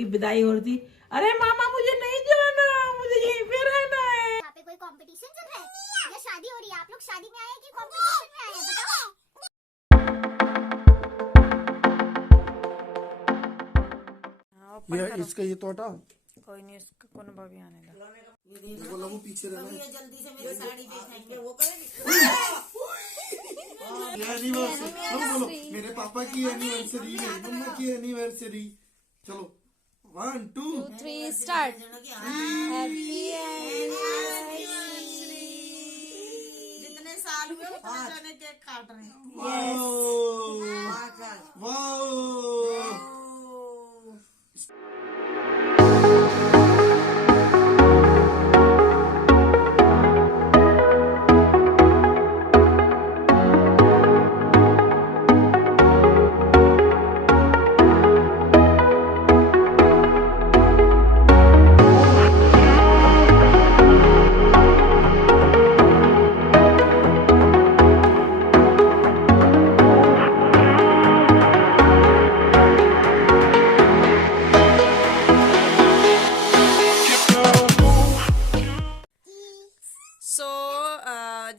की विदाई हो रही थी। अरे मामा मुझे नहीं जाना, मुझे यहीं पे रहना है। यहाँ पे कोई कंपटीशन चल रहा है या शादी हो रही है? आप लोग शादी में आए हैं कि कंपटीशन में आए हैं बताओ। ये इसका ये तो हटा। कोई नहीं, उसका कौन भाभी आने लगा। बोला वो पीछे रहना है। जल्दी से मेरी साड़ी देखेंगे वो करेगी। एनिवर्सरी हम बोलो, मेरे पापा की एनिवर्सरी, मेरी मम्मा की एनिवर्सरी। चलो 1 2 3 स्टार्ट। हैप्पी जितने साल हुए उतने जाने केक काट रहे हैं। वाओ।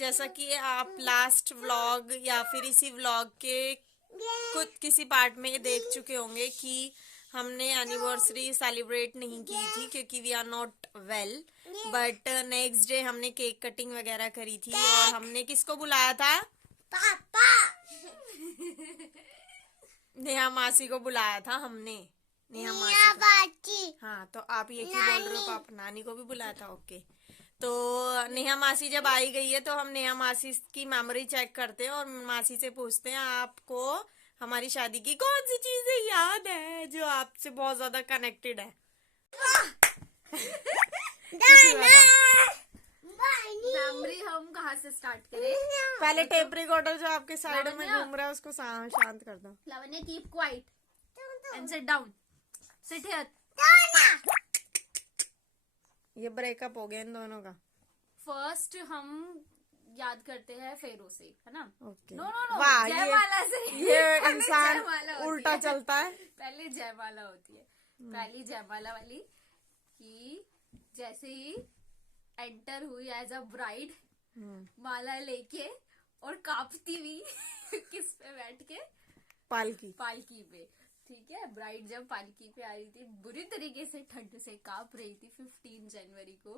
जैसा कि आप लास्ट व्लॉग या फिर इसी व्लॉग के कुछ किसी पार्ट में देख चुके होंगे कि हमने एनिवर्सरी सेलिब्रेट नहीं की थी क्योंकि we are not well, but next day हमने केक कटिंग वगैरह करी थी। और हमने किसको बुलाया था? पापा। नेहा मासी को बुलाया था हमने। नेहा मासी को। हाँ, तो आप ये क्यों बोल रहे हो? पापा नानी को भी बुलाया था। ओके, तो नेहा मासी जब आई गई है तो हम नेहा मासी की मेमोरी चेक करते हैं और मासी से पूछते हैं आपको हमारी शादी की कौन सी चीजें याद है जो आपसे बहुत ज्यादा कनेक्टेड है। मेमोरी हम कहाँ से स्टार्ट करें? पहले टेप रिकॉर्डर जो आपके साइड में घूम रहा है उसको शांत कर दो। Lavanya, keep quiet and sit down. Sit here. ये ब्रेकअप हो गया इन दोनों का। फर्स्ट हम याद करते हैं फेरों से, है ना? ओके। नो नो नो, वाह, जयमाला से। ये पहले इंसान जयमाला होती उल्टा है। चलता है। पहले जयमाला होती है। पहली जयमाला वाली कि जैसे ही एंटर हुई एज अ ब्राइड, माला लेके और कांपती हुई किस पे बैठ के? पालकी पे। ठीक है, ब्राइड जब पालकी पे आ रही थी बुरी तरीके से ठंड से कांप रही थी 15 जनवरी को।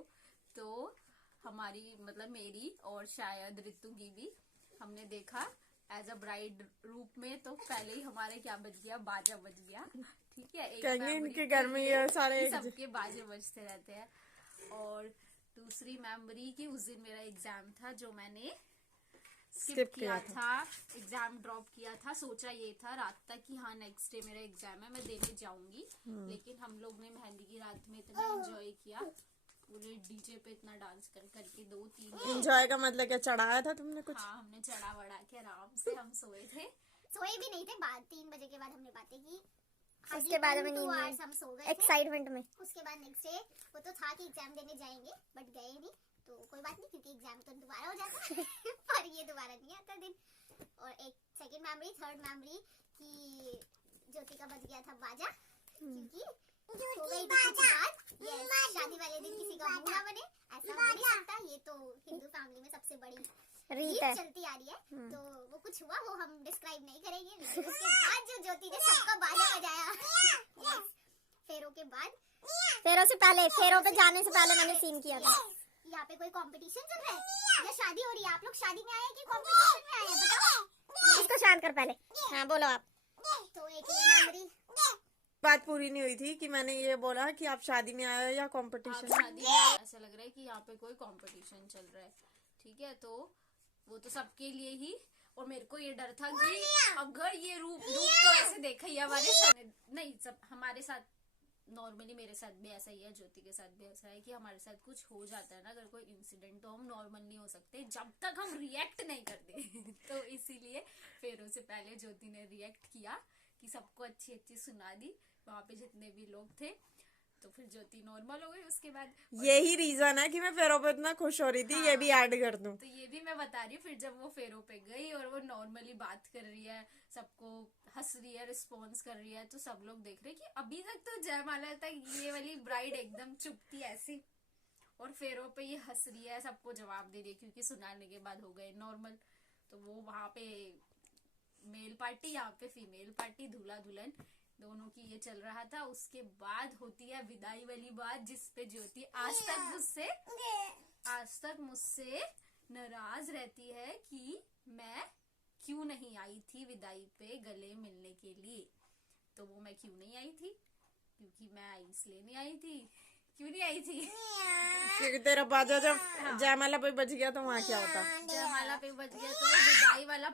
तो हमारी मतलब मेरी और शायद ऋतु की भी हमने देखा एज अ ब्राइड रूप में। तो पहले ही हमारे क्या बज गया? बाजा बज गया। ठीक है, एक इनके घर में ये सारे सबके बाजे बजते रहते हैं। और दूसरी मेमोरी की उस दिन मेरा एग्जाम था जो मैंने स्किप किया था। एग्जाम ड्रॉप किया था। सोचा ये था रात तक कि हाँ नेक्स्ट डे मेरा एग्जाम है, मैं देने जाऊंगी। लेकिन हम लोग ने मेहंदी की रात में इतना एंजॉय किया, पूरे डीजे पे इतना डांस करके 2-3 एंजॉय का मतलब क्या? चढ़ाया था तुमने कुछ? हाँ, हमने चढ़ा वढ़ा के आराम से हम सोए थे। सोए भी नहीं थे, बाद 3 बजे के बाद हमने बातें की। उसके बाद हमें नींद आई, हम सो गए एक्साइटमेंट में। उसके बाद नेक्स्ट डे वो तो था कि एग्जाम देने जाएंगे, बट गए नहीं। तो कोई बात नहीं क्योंकि एग्जाम तो दोबारा हो जाता पर ये दोबारा नहीं आता दिन। और एक सेकंड मेमोरी, थर्ड मेमोरी कि ज्योति का बज गया था बाजा क्योंकि हो गई थी कुछ बात। शादी वाले दिन किसी का मुंह ना बने, ऐसा हो नहीं सकता। ये तो हिंदू फैमिली में सबसे बड़ी रीत चलती आ रही है। तो वो कुछ हुआ, वो हम डिस्क्राइब नहीं करेंगे। लेकिन उसके बाद जो ज्योति ने सबका बाजा बजाया फेरों के बाद, फेरों से पहले, फेरों पे जाने से पहले मैंने सीन किया था। यहाँ पे कोई कंपटीशन चल रहा है या शादी हो रही है? आप लोग शादी में आए हैं कि कंपटीशन में आए हैं बताओ। इसको शांत कर पहले। हाँ बोलो आप। तो एक ये मेमोरी। बात पूरी नहीं हुई थी कि मैंने ये बोला कि आप शादी में आए हो या कंपटीशन। शादी में ऐसा लग रहा है कि यहाँ पे कोई कंपटीशन चल रहा है। ठीक है, तो वो तो सबके लिए ही। और मेरे को ये डर था कि अगर ये रूप तो ऐसे देखा ही हमारे साथ नहीं, सब हमारे साथ नॉर्मली मेरे साथ भी ऐसा ही है, ज्योति के साथ भी ऐसा है कि हमारे साथ कुछ हो जाता है ना अगर कोई इंसिडेंट, तो हम नॉर्मल नहीं हो सकते जब तक हम रिएक्ट नहीं करते तो इसीलिए फेरों से पहले ज्योति ने रिएक्ट किया कि सबको अच्छी अच्छी सुना दी वहां पे जितने भी लोग थे। तो फिर ज्योति नॉर्मल हो गई उसके बाद। यही रीजन है कि मैं फेरों पे इतना खुश हो रही थी। ये भी ऐड कर दूं तो ये भी मैं बता रही हूँ, फिर जब वो फेरों पे गई और वो नॉर्मली बात कर रही है, सबको हंस रही है, रिस्पॉन्स कर रही है, तो सब लोग देख रहे हैं कि अभी तक तो जयमाला तक ये वाली ब्राइड एकदम चुप थी ऐसी, और फेरों पे ये हंस रही है, सबको जवाब दे रही है क्योंकि सुनाने के बाद हो गए नॉर्मल। तो वो वहां पे मेल पार्टी, यहाँ पे फीमेल पार्टी, दूल्हा दुल्हन दोनों की ये चल रहा था। उसके बाद होती है विदाई वाली बात, जिसपे ज्योति आज तक मुझसे नाराज रहती है कि मैं क्यों नहीं आई थी विदाई पे गले मिलने के लिए। तो वो मैं क्यों नहीं आई थी, क्योंकि मैं इसलिए नहीं आई थी। क्यों नहीं आई थी? क्योंकि तेरा बाजा जब जयमाला पे बज गया तो वहाँ क्या होता? जयमाला पे बज गया तो विदाई वाला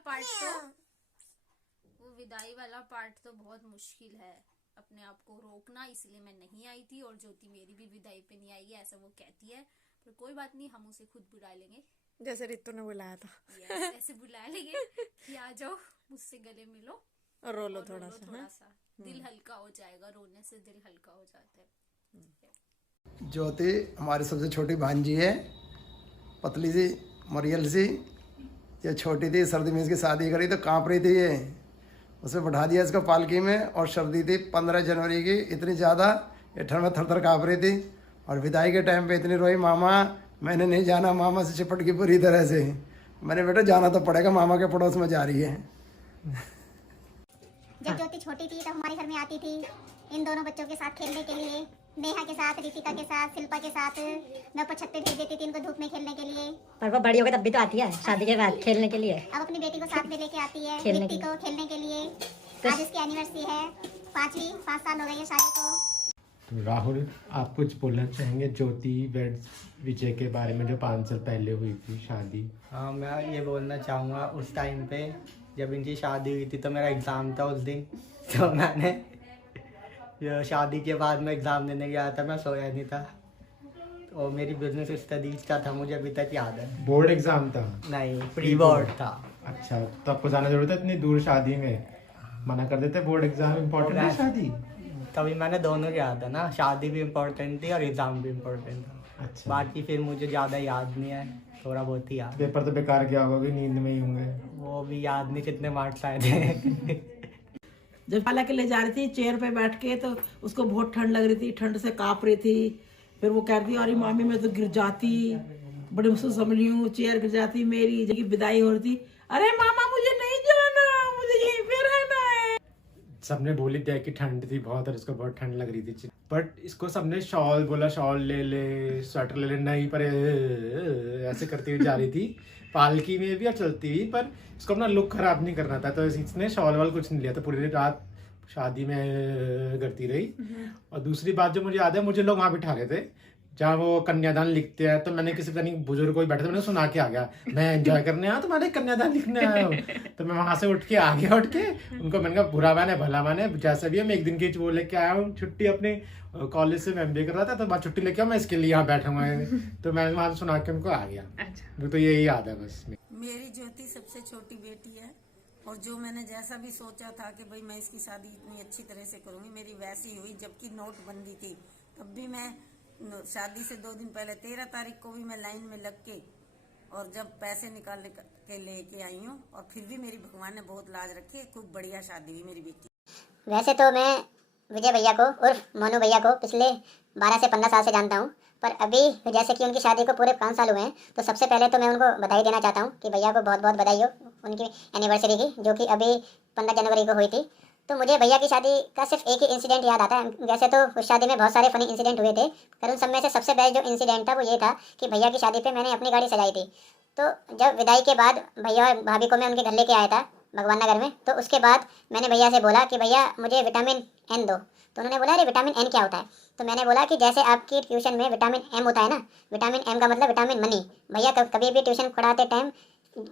पार्ट तो बहुत मुश्किल है अपने आप को रोकना, इसलिए मैं नहीं आई थी। और ज्योति मेरी भी विदाई पे नहीं आई है ऐसा वो कहती है, पर कोई बात नहीं, हम उसे खुद बुला लेंगे, जैसे रितु ने बुलाया था। ऐसे बुला लेंगे कि आ जाओ मुझसे गले मिलो और रो लो और थोड़ा सा दिल हल्का हो जाएगा, रोने से दिल हल्का हो जाता है। ज्योति हमारी सबसे छोटी भांजी है, पतली सी मरियल सी। ये छोटी थी, सर्दी में इसकी शादी करी तो कांप रही थी ये, उसे बैठा दिया इसको पालकी में, और सर्दी थी 15 जनवरी की, इतनी ज़्यादा ये ठंड में थर थर काँप रही थी। और विदाई के टाइम पे इतनी रोई, मामा मैंने नहीं जाना, मामा से चिपट की बुरी तरह से। मैंने बेटा जाना तो पड़ेगा, मामा के पड़ोस में जा रही है। जब ज्योति छोटी थी तब हमारे घर में आती थी इन दोनों बच्चों के साथ खेलने के लिए, नेहा के साथ, रितिका के साथ, शिल्पा के साथ। मैं ऊपर छत पे भेज देती थी इनको धूप में खेलने के लिए। पर वो बड़ी हो गई तब भी तो आती है शादी के बाद खेलने के लिए। अब अपनी बेटी को साथ में लेके आती है खेलने रितिक को खेलने के लिए। आज इसकी एनिवर्सरी है, 5 साल हो गई है शादी को। तो राहुल, आप कुछ बोलना चाहेंगे ज्योति वेड्स विजय के बारे में, जो 5 साल पहले हुई थी शादी? हाँ, मैं ये बोलना चाहूँगा, उस टाइम पे जब इनकी शादी हुई थी तो मेरा एग्ज़ाम था उस दिन। तो मैंने शादी के बाद में एग्ज़ाम देने गया था, मैं सोया नहीं था, और मेरी बिजनेस स्टडीज का था, मुझे अभी तक याद है। बोर्ड एग्जाम था? नहीं, प्री बोर्ड था। अच्छा, तो आपको जाना जरूरत है इतनी दूर शादी में? मना कर देते बोर्ड एग्जाम इम्पोर्टेंट है शादी? तभी मैंने दोनों किया था ना, शादी भी इम्पोर्टेंट थी और एग्ज़ाम भी इम्पोर्टेंट था। अच्छा, बाकी फिर मुझे ज़्यादा याद नहीं है, थोड़ा बहुत ही याद। पेपर तो बेकार गया होगा, नींद में ही होंगे। वो भी याद नहीं कितने मार्क्स आए थे। जब पाला के ले जा रही थी चेयर पे बैठ के, तो उसको बहुत ठंड लग रही थी, ठंड से काँप रही थी। फिर वो कहती अरे मामी मैं तो गिर जाती, बड़ी मुश्किल समझ रही हूँ, चेयर गिर जाती मेरी। जब विदाई हो रही थी, अरे मामा मुझे नहीं जाना, मुझे यहीं पे रहना है। सबने बोली दिया कि ठंड थी बहुत और इसको बहुत ठंड लग रही थी, बट इसको सबने शॉल बोला, शॉल ले ले, स्वेटर ले ले, नहीं पर ऐसे करती हुई जा रही थी पालकी में भी और चलती हुई, पर इसको अपना लुक खराब नहीं करना था, तो इसने शॉल वाल कुछ नहीं लिया, तो पूरी रात शादी में करती रही। और दूसरी बात जो मुझे याद है, मुझे लोग वहाँ बिठा रहे थे जहाँ वो कन्यादान लिखते हैं, तो मैंने किसी तरह बुजुर्ग कोई बैठे थे, मैंने सुना के आ गया, मैं एंजॉय करने आया, तुम्हारे कन्यादान लिखने आया हूँ। तो मैं वहां से उठ के आ गया, उठ के उनको मैंने कहा बुरा माने भला माने, जैसा भी है, मैं एक दिन की वो लेके आया हूँ छुट्टी, अपने कॉलेज से मैं MBA कर रहा था, तो मैं छुट्टी लेके आऊँ, मैं इसके लिए यहाँ बैठा हुआ है, तो मैं वहां से सुना के उनको आ गया। अच्छा, तो यही याद है बस। मेरी ज्योति सबसे छोटी बेटी है, और जो मैंने जैसा भी सोचा था कि भाई मैं इसकी शादी इतनी अच्छी तरह से करूंगी, मेरी वैसी हुई। जबकि नोटबंदी थी तब भी मैं शादी से 2 दिन पहले 13 तारीख को भी मैं लाइन में लग के, और जब पैसे निकालने के लेके आई हूँ, और फिर भी मेरी भगवान ने बहुत लाज रखी है, खूब बढ़िया शादी हुई मेरी बेटी। वैसे तो मैं विजय भैया को उर्फ मोनू भैया को पिछले 12 से 15 साल से जानता हूँ, पर अभी जैसे कि उनकी शादी को पूरे 5 साल हुए हैं, तो सबसे पहले तो मैं उनको बधाई देना चाहता हूँ कि भैया को बहुत बहुत बधाई हो उनकी एनिवर्सरी की, जो कि अभी 15 जनवरी को हुई थी। तो मुझे भैया की शादी का सिर्फ एक ही इंसिडेंट याद आता है। वैसे तो उस शादी में बहुत सारे फनी इंसिडेंट हुए थे, पर उन सब में से सबसे बेस्ट जो इंसिडेंट था वो ये था कि भैया की शादी पे मैंने अपनी गाड़ी सजाई थी। तो जब विदाई के बाद भैया और भाभी को मैं उनके घर लेके आया था भगवान नगर में, तो उसके बाद मैंने भैया से बोला कि भैया मुझे विटामिन N दो। तो उन्होंने बोला अरे विटामिन N क्या होता है? तो मैंने बोला कि जैसे आपकी ट्यूशन में विटामिन M होता है ना, विटामिन M का मतलब विटामिन मनी। भैया कभी भी ट्यूशन पढ़ाते टाइम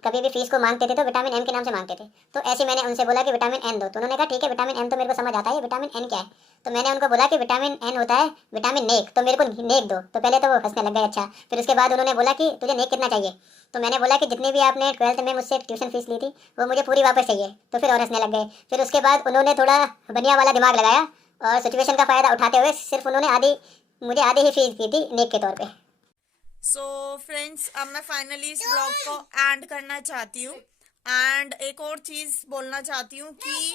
कभी भी फीस को मांगते थे तो विटामिन M के नाम से मांगते थे। तो ऐसे मैंने उनसे बोला कि विटामिन N दो। तो उन्होंने कहा ठीक है विटामिन M तो मेरे को समझ आता है, विटामिन N क्या है? तो मैंने उनको बोला कि विटामिन N होता है विटामिन नेक, तो मेरे को नेक दो। तो पहले तो वो हंसने लग गए। अच्छा, फिर उसके बाद उन्होंने बोला कि तुझे नेक कितना चाहिए? तो मैंने बोला कि जितनी भी आपने 12th में मुझसे ट्यूशन फीस ली थी वो मुझे पूरी वापस चाहिए। तो फिर और हंसने लग गए। फिर उसके बाद उन्होंने थोड़ा बनिया वाला दिमाग लगाया और सिचुएशन का फ़ायदा उठाते हुए सिर्फ उन्होंने मुझे आधी ही फीस की थी नेक के तौर पे। सो फ्रेंड्स, अब मैं फाइनली इस ब्लॉग को एंड करना चाहती हूँ। एंड एक और चीज़ बोलना चाहती हूँ कि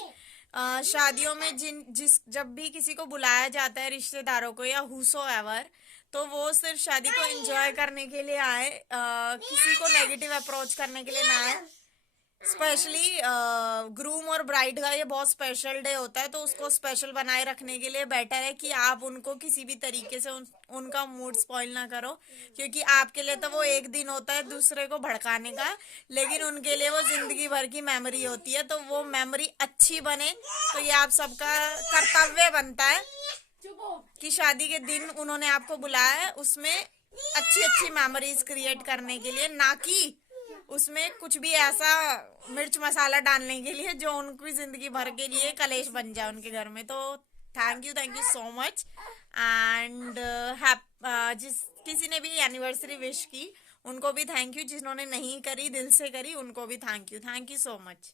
शादियों में जब भी किसी को बुलाया जाता है, रिश्तेदारों को या हुसो एवर, तो वो सिर्फ शादी को एंजॉय करने के लिए आए, किसी को नेगेटिव अप्रोच करने के लिए ना आए। स्पेशली ग्रूम और ब्राइड का ये बहुत स्पेशल डे होता है, तो उसको स्पेशल बनाए रखने के लिए बेटर है कि आप उनको किसी भी तरीके से उनका मूड स्पॉइल ना करो, क्योंकि आपके लिए तो वो एक दिन होता है दूसरे को भड़काने का, लेकिन उनके लिए वो जिंदगी भर की मेमोरी होती है। तो वो मेमोरी अच्छी बने, तो ये आप सबका कर्तव्य बनता है कि शादी के दिन उन्होंने आपको बुलाया है, उसमें अच्छी अच्छी मेमोरीज क्रिएट करने के लिए, ना कि उसमें कुछ भी ऐसा मिर्च मसाला डालने के लिए जो उनकी जिंदगी भर के लिए कलेश बन जाए उनके घर में। तो thank you so much. And जिस किसी ने भी एनिवर्सरी विश की उनको भी थैंक यू, जिन्होंने नहीं करी, दिल से करी, उनको भी थैंक यू सो मच।